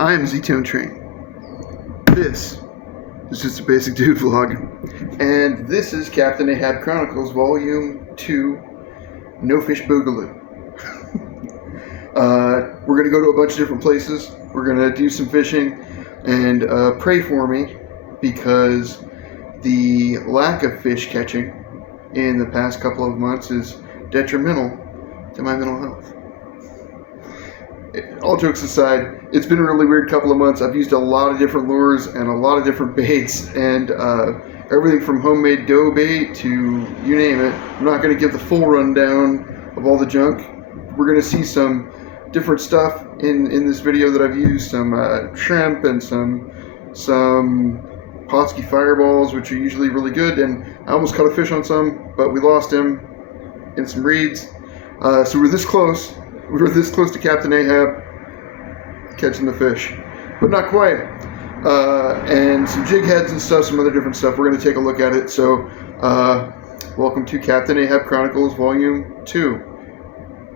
I am Z-Tone Train. This is just a basic dude vlog. And this is Captain Ahab Chronicles Volume 2, No Fish Boogaloo. We're going to go to a bunch of different places. We're going to do some fishing and pray for me because the lack of fish catching in the past couple of months is detrimental to my mental health. All jokes aside, it's been a really weird couple of months. I've used a lot of different lures and a lot of different baits, and everything from homemade dough bait to you name it. I'm not going to give the full rundown of all the junk. We're going to see some different stuff in this video that I've used, some shrimp and some Potski fireballs, which are usually really good, and I almost caught a fish on some, but we lost him in some reeds. So we're this close. We were this close to Captain Ahab catching the fish, but not quite. And some jig heads and stuff, some other different stuff. We're going to take a look at it. So, welcome to Captain Ahab Chronicles Volume 2.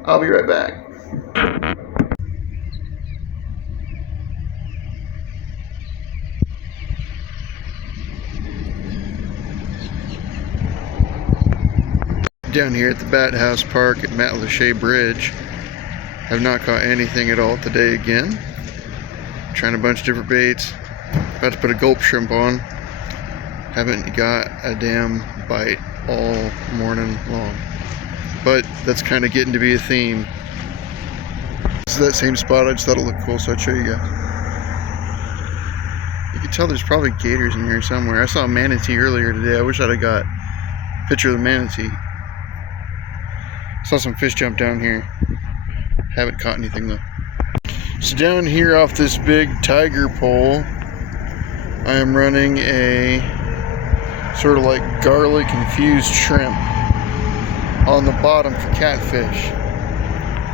I'll be right back. Down here at the Bat House Park at Matlacha Bridge. Have not caught anything at all today again. Trying a bunch of different baits. About to put a gulp shrimp on. Haven't got a damn bite all morning long. But that's kind of getting to be a theme. This is that same spot. I just thought it looked cool, so I'd show you guys. You can tell there's probably gators in here somewhere. I saw a manatee earlier today. I wish I'd have got a picture of the manatee. Saw some fish jump down here. Haven't caught anything though. So down here off this big tiger pole, I am running a sort of like garlic infused shrimp on the bottom for catfish.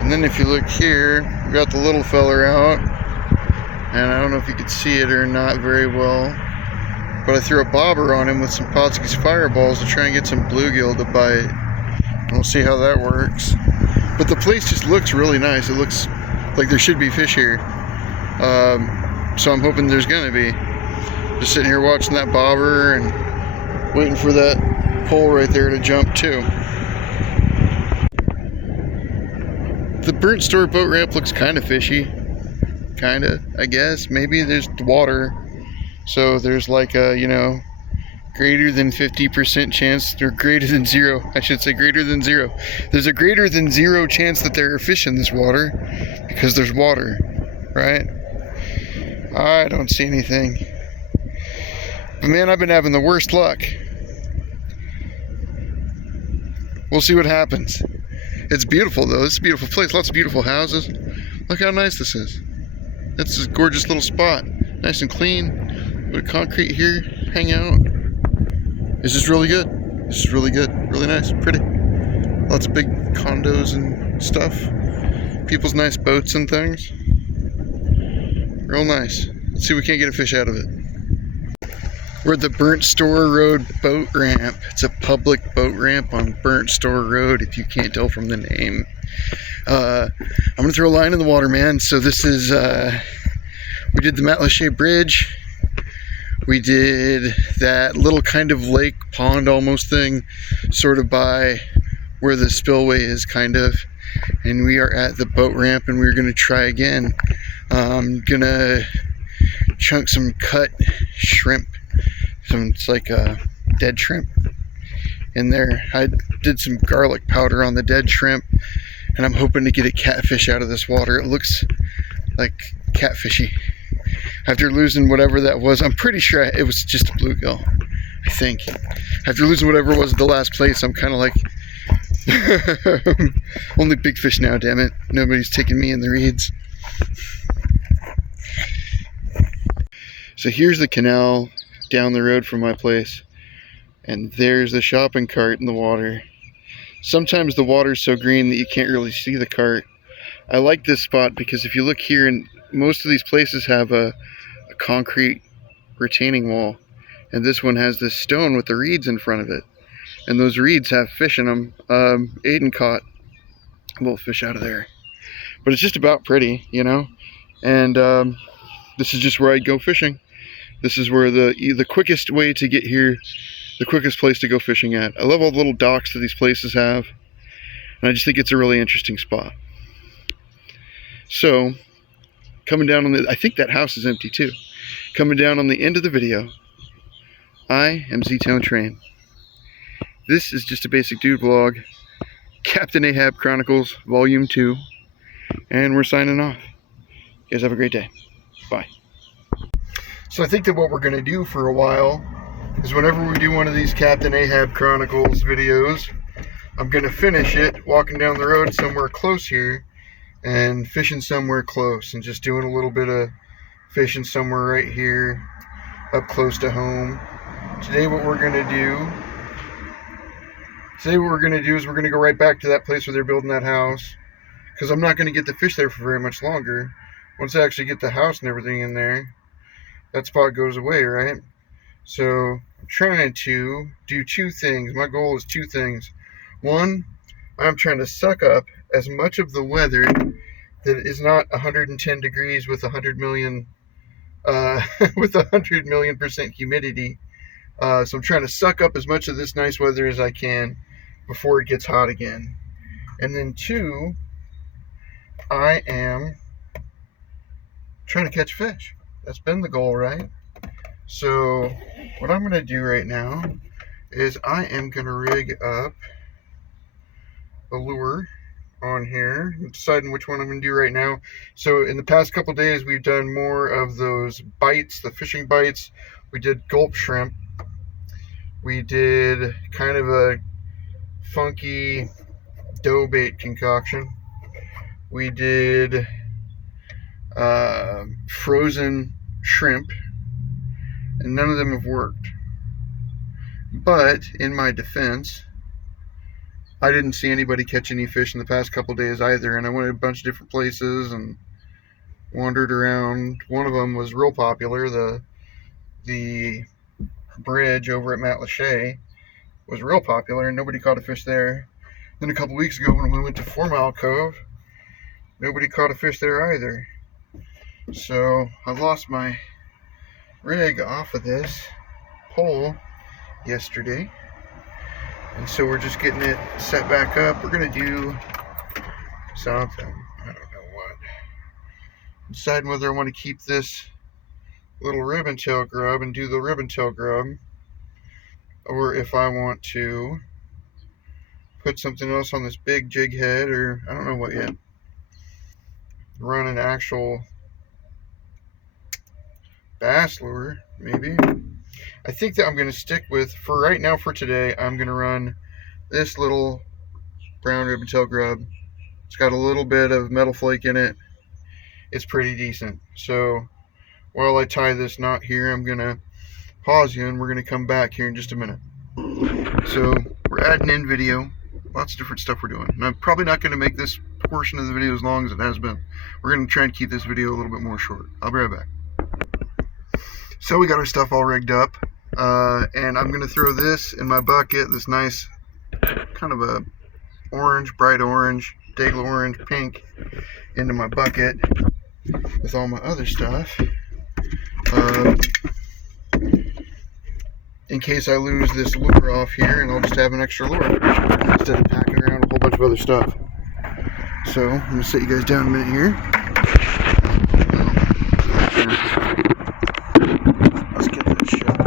And then if you look here, we got the little feller out, and I don't know if you could see it or not very well, but I threw a bobber on him with some Potski's fireballs to try and get some bluegill to bite. We'll see how that works. But the place just looks really nice. It looks like there should be fish here. So I'm hoping there's gonna be. Just sitting here watching that bobber and waiting for that pole right there to jump too. The Burnt Store boat ramp looks kind of fishy. Kinda, I guess. Maybe there's water. So there's like a, you know, greater than 50% chance, or greater than zero, I should say greater than zero. There's a greater than zero chance that there are fish in this water because there's water, right? I don't see anything. But man, I've been having the worst luck. We'll see what happens. It's beautiful though. It's a beautiful place. Lots of beautiful houses. Look how nice this is. It's a gorgeous little spot. Nice and clean. Bit of concrete here. Hang out. It's just really good. This is really good. Really nice. Pretty. Lots of big condos and stuff. People's nice boats and things. Real nice. Let's see if we can't get a fish out of it. We're at the Burnt Store Road boat ramp. It's a public boat ramp on Burnt Store Road, if you can't tell from the name. I'm going to throw a line in the water, man. So this is, we did the Matlacha Bridge. We did that little kind of lake pond almost thing, sort of by where the spillway is, kind of. And we are at the boat ramp, and we're going to try again. I'm going to chunk some cut shrimp. It's like a dead shrimp in there. I did some garlic powder on the dead shrimp, and I'm hoping to get a catfish out of this water. It looks like catfishy. After losing whatever that was, I'm pretty sure it was just a bluegill, I think. After losing whatever was the last place, I'm kind of like, only big fish now, damn it. Nobody's taking me in the reeds. So here's the canal down the road from my place, and there's the shopping cart in the water. Sometimes the water's so green that you can't really see the cart. I like this spot because if you look here, and most of these places have a concrete retaining wall, and this one has this stone with the reeds in front of it, and those reeds have fish in them. Aiden caught a little fish out of there, but it's just about pretty, you know. And this is just where I go fishing. This is where the quickest way to get here, the quickest place to go fishing at. I love all the little docks that these places have, and I just think it's a really interesting spot. So, coming down on the, I think that house is empty too. Coming down on the end of the video, I am Z-Town Train. This is just a basic dude vlog, Captain Ahab Chronicles, Volume 2, and we're signing off. You guys have a great day. Bye. So I think that what we're going to do for a while is whenever we do one of these Captain Ahab Chronicles videos, I'm going to finish it walking down the road somewhere close here and fishing somewhere close and just doing a little bit of fishing somewhere right here up close to home. Today what we're going to do is we're going to go right back to that place where they're building that house, because I'm not going to get the fish there for very much longer. Once I actually get the house and everything in there, that spot goes away, right? So I'm trying to do two things. My goal is two things. One, I'm trying to suck up as much of the weather that is not 110 degrees with 100 million with 100 million% humidity. So I'm trying to suck up as much of this nice weather as I can before it gets hot again. And then two, I am trying to catch fish. That's been the goal, right? So what I'm going to do right now is I am going to rig up a lure on here. I'm deciding which one I'm going to do right now. So in the past couple days, we've done more of those bites, the fishing bites. We did gulp shrimp. We did kind of a funky dough bait concoction. We did frozen shrimp, and none of them have worked. But in my defense, I didn't see anybody catch any fish in the past couple days either, and I went a bunch of different places and wandered around. One of them was real popular. The bridge over at Matlacha was real popular, and nobody caught a fish there. Then a couple weeks ago when we went to 4 Mile Cove, nobody caught a fish there either. So I lost my rig off of this pole yesterday, and so we're just getting it set back up. We're gonna do something, I don't know what. Deciding whether I want to keep this little ribbon tail grub and do the ribbon tail grub, or if I want to put something else on this big jig head, or I don't know what yet. Run an actual bass lure, maybe. I think that I'm going to stick with, for right now, for today, I'm going to run this little brown ribbon tail grub. It's got a little bit of metal flake in it. It's pretty decent. So while I tie this knot here, I'm going to pause you and we're going to come back here in just a minute. So we're adding in video. Lots of different stuff we're doing. And I'm probably not going to make this portion of the video as long as it has been. We're going to try and keep this video a little bit more short. I'll be right back. So we got our stuff all rigged up, and I'm going to throw this in my bucket, this nice kind of a orange, bright orange, Dayglow orange, pink, into my bucket with all my other stuff, in case I lose this lure off here, and I'll just have an extra lure instead of packing around a whole bunch of other stuff. So I'm going to set you guys down a minute here. Let's get this shot.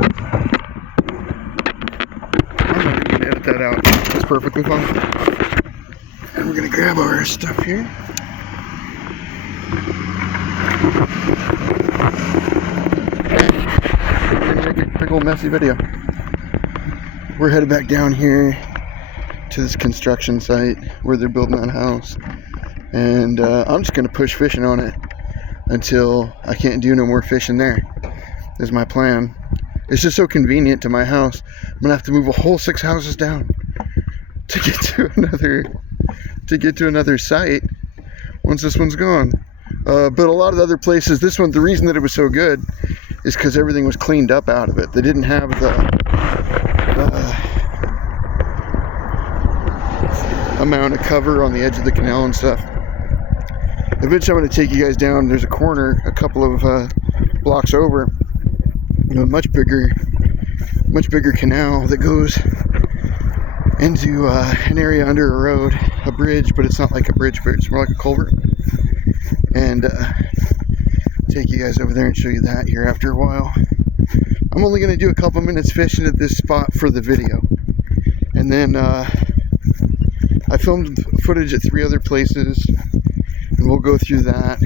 I'm not even going to edit that out. That's perfectly fine. And we're going to grab our stuff here. We're going to make a big old messy video. We're headed back down here to this construction site where they're building that house. And I'm just going to push fishing on it until I can't do no more fishing there, is my plan. It's just so convenient to my house. I'm going to have to move a whole 6 houses down to get to another site once this one's gone. But a lot of the other places, this one, the reason that it was so good is because everything was cleaned up out of it. They didn't have the amount of cover on the edge of the canal and stuff. Eventually I'm going to take you guys down. There's a corner, a couple of blocks over, a much bigger canal that goes into an area under a road, a bridge, but it's not like a bridge, it's more like a culvert. And take you guys over there and show you that here after a while. I'm only going to do a couple minutes fishing at this spot for the video, and then I filmed footage at 3 other places, and we'll go through that.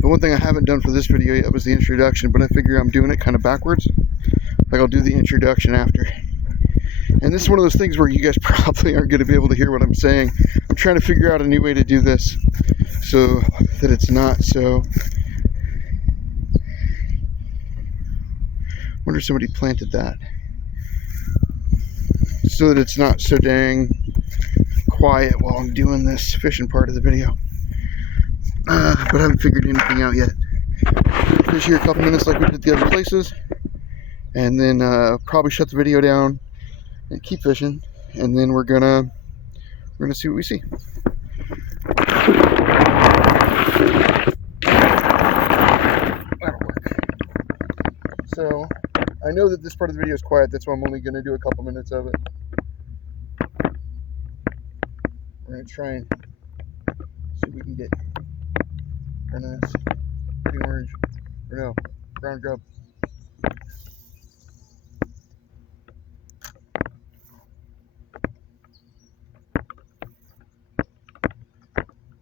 The one thing I haven't done for this video yet was the introduction, but I figure I'm doing it kind of backwards. Like, I'll do the introduction after. And this is one of those things where you guys probably aren't going to be able to hear what I'm saying. I'm trying to figure out a new way to do this so that it's not so... I wonder if somebody planted that. So that it's not so dang quiet while I'm doing this fishing part of the video. But I haven't figured anything out yet. Fish here a couple minutes like we did the other places, and then probably shut the video down and keep fishing, and then we're gonna see what we see. That'll work. So I know that this part of the video is quiet, that's why I'm only gonna do a couple minutes of it. We're gonna try and see if we can get nice pretty orange, or no, brown grub.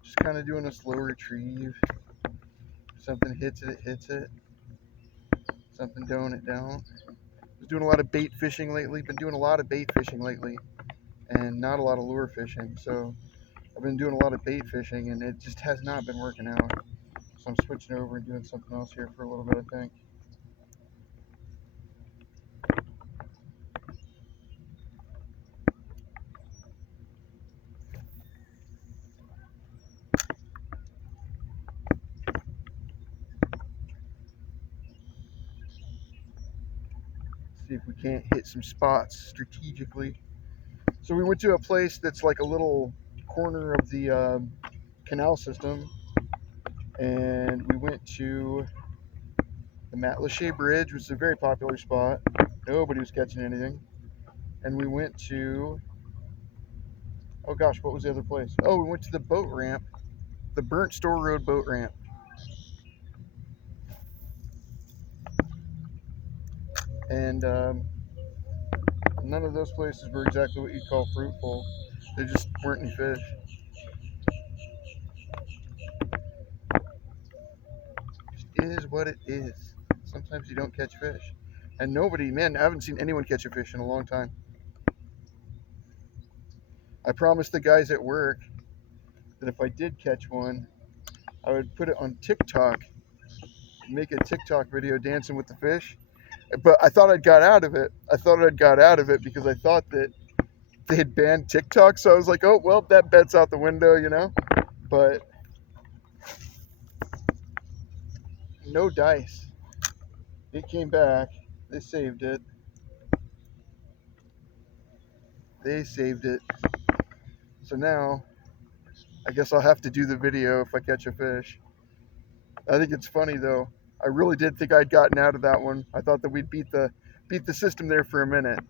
Just kind of doing a slow retrieve. If something hits it, it hits it. Something don't, it don't. I was doing a lot of bait fishing lately. Been doing a lot of bait fishing lately, and not a lot of lure fishing. So I've been doing a lot of bait fishing, and it just has not been working out. So I'm switching over and doing something else here for a little bit, I think. See if we can't hit some spots strategically. So we went to a place that's like a little corner of the canal system, and we went to the Matlacha Bridge, which is a very popular spot. Nobody was catching anything. And we went to, oh gosh, what was the other place? Oh, we went to the boat ramp, the Burnt Store Road boat ramp. And none of those places were exactly what you'd call fruitful. There just weren't any fish. It is what it is. Sometimes you don't catch fish. And nobody, man, I haven't seen anyone catch a fish in a long time. I promised the guys at work that if I did catch one, I would put it on TikTok, make a TikTok video dancing with the fish. But I thought I'd got out of it. Because I thought that they had banned TikTok. So I was like, oh, well, that bet's out the window, you know? But no dice. It came back. They saved it. So now, I guess I'll have to do the video if I catch a fish. I think it's funny though. I really did think I'd gotten out of that one. I thought that we'd beat the system there for a minute.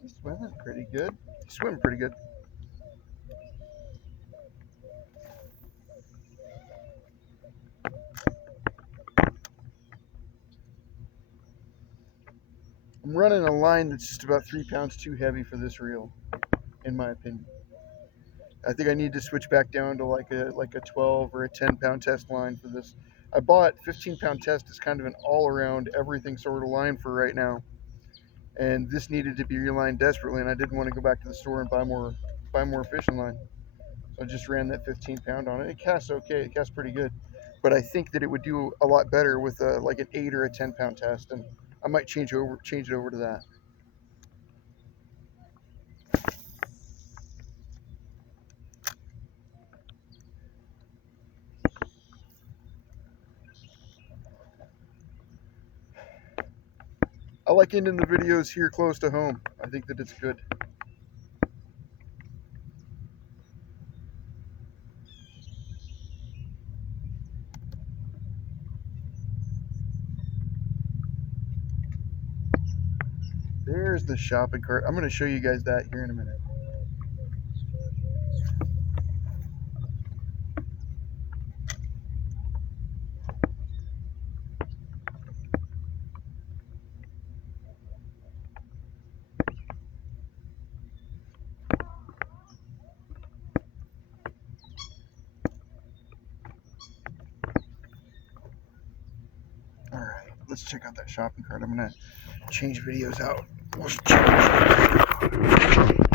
He's swimming pretty good. I'm running a line that's just about 3 pounds too heavy for this reel, in my opinion. I think I need to switch back down to like a 12 or a 10 pound test line for this. I bought 15-pound test as kind of an all-around everything sort of line for right now, and this needed to be relined desperately, and I didn't want to go back to the store and buy more fishing line. So I just ran that 15-pound on it. It casts okay. It casts pretty good, but I think that it would do a lot better with like an 8 or a 10-pound test, and I might change it over to that. I like ending the videos here close to home. I think that it's good. There's the shopping cart. I'm going to show you guys that here in a minute. Alright, let's check out that shopping cart. I'm going to change videos out. Let's check it out.